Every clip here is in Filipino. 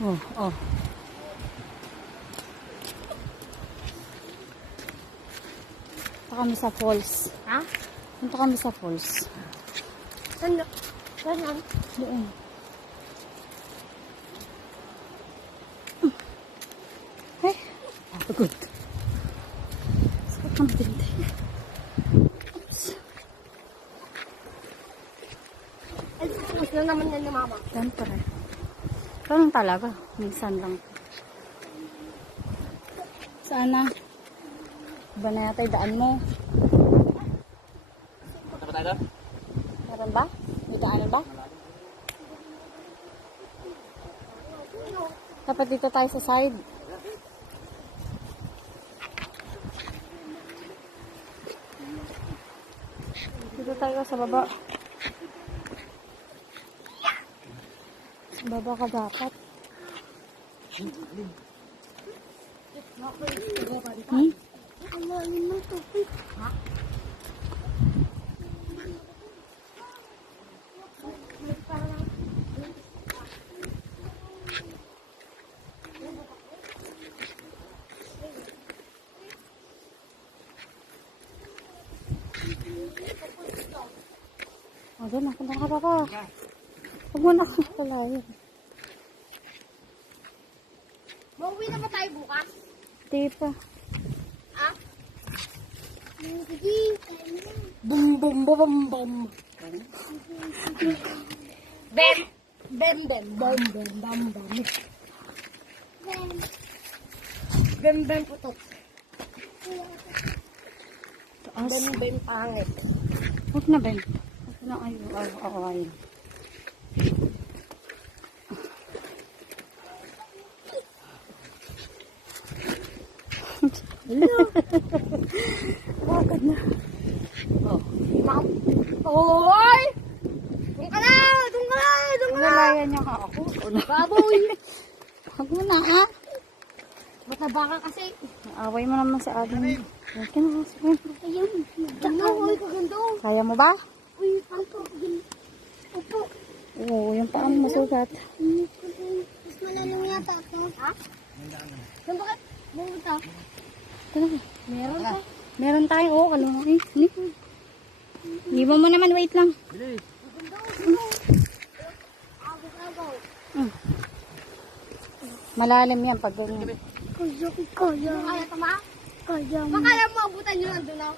Oh, oh. Punta kami sa falls. Ha? Punta kami sa falls. Saan? Saan? Doon. Ay, pagod. Sakit ng binte. Ay, tapos na naman yan ni mama. Siyempre. Ganun talaga. Minsan lang. Sana. Iba na yata yung daan mo. Punta ba tayo doon? Meron ba? May daanan ba? Dapat dito tayo sa side. Dito tayo sa baba. Sa baba ka dapat. Hmm? O, doon na. Punta ka pa pa. Huwag mo na ka palayan. Mauwi na ba tayo bukas? Di pa. Ha? Sige. Bum, bum, bum, bum. Ben. Ben, ben, ben, ben, ben, ben. Ben, ben, putot. Taas. Ben, ben, pangit. Huwag na, Ben. Huwag na, ayun. Bakit na? Oh. Oy! Doon ka na! Doon ka na! Doon ka na! Nalayan niya ka ako. Baboy! Huwag mo na, ha? Mataba ka kasi. Away mo naman sa akin. Huwag ka na. Sige. Ayun. Ganda, uy, kaganda. Kaya mo ba? Uy, panto. Opo. Oo, yung paan masugat. Mas malalim yata ito. Ha? Saan ba ka? Bumunta? Ito na. Meron ka? Meron tayo. Oo, kalungan. Iwan mo naman. Wait lang. Bilis. Agaw-agaw. Malalim yan pag ganyan. Kaya. Kaya tama? Kaya mo. Makala mo abutan nyo nandun na.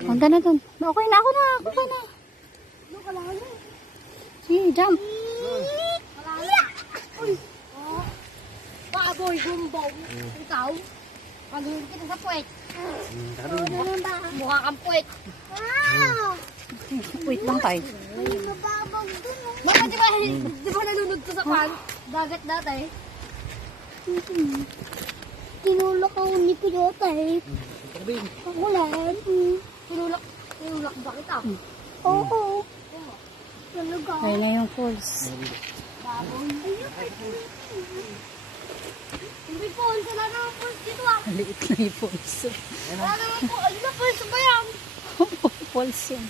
Handa na dun. Okay na, ako na. Ako na. Ano ka lang ano? Sige, jump. Wala na. Uy. Oh. Baboy, gumbong. Ikaw? Pagulong kita sa puwet. Mukha kang puwet. Wait lang tayo. May mababag dun. Mama, di ba nalunod ko sa pan? Dagat dati. Tinulak ako ni Pilota eh. Pakulan. Tinulak ba kita? Oo. Talaga. Ayun na yung falls. Baboy. Hindi po, wala naman po dito ah. Maliit na yung falls. Wala naman po, ano na po ba yan? Falls yan.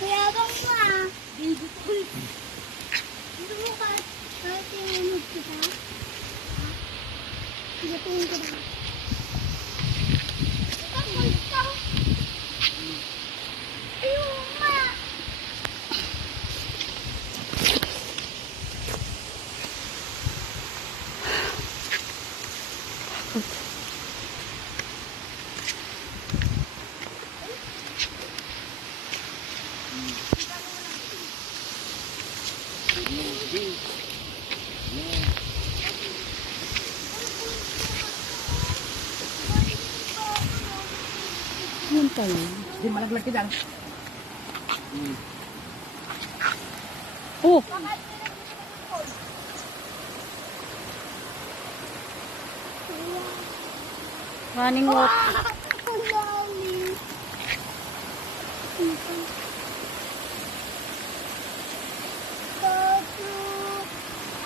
Kaya bang po ah. Baby pool. Hindi mo kahit tinulog kita. Tingin ko na. Ito. Ayun ma. Yun tayo. Hindi, malaglag ka dyan. Oh! Running water. Ang lalim.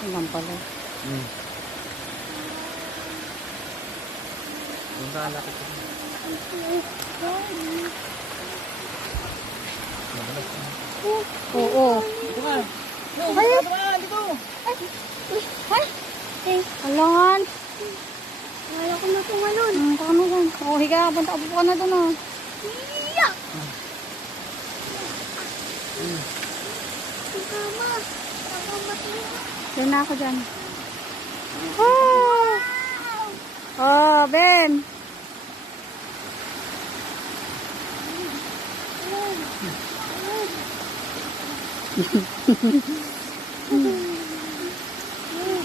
Ayan pala. Doon ka lapit ko. Oo. Oo. Dito ka. No, Ay. dito ka. Dito. Ay. Alangan. Wala ko na tumalon. Paano yan? Oo, higa. Punta ka na doon oh. Iya! Mama, ako matulog. Diyan na ako dyan. Oh! Oh, Ben.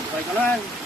Okay ka lang.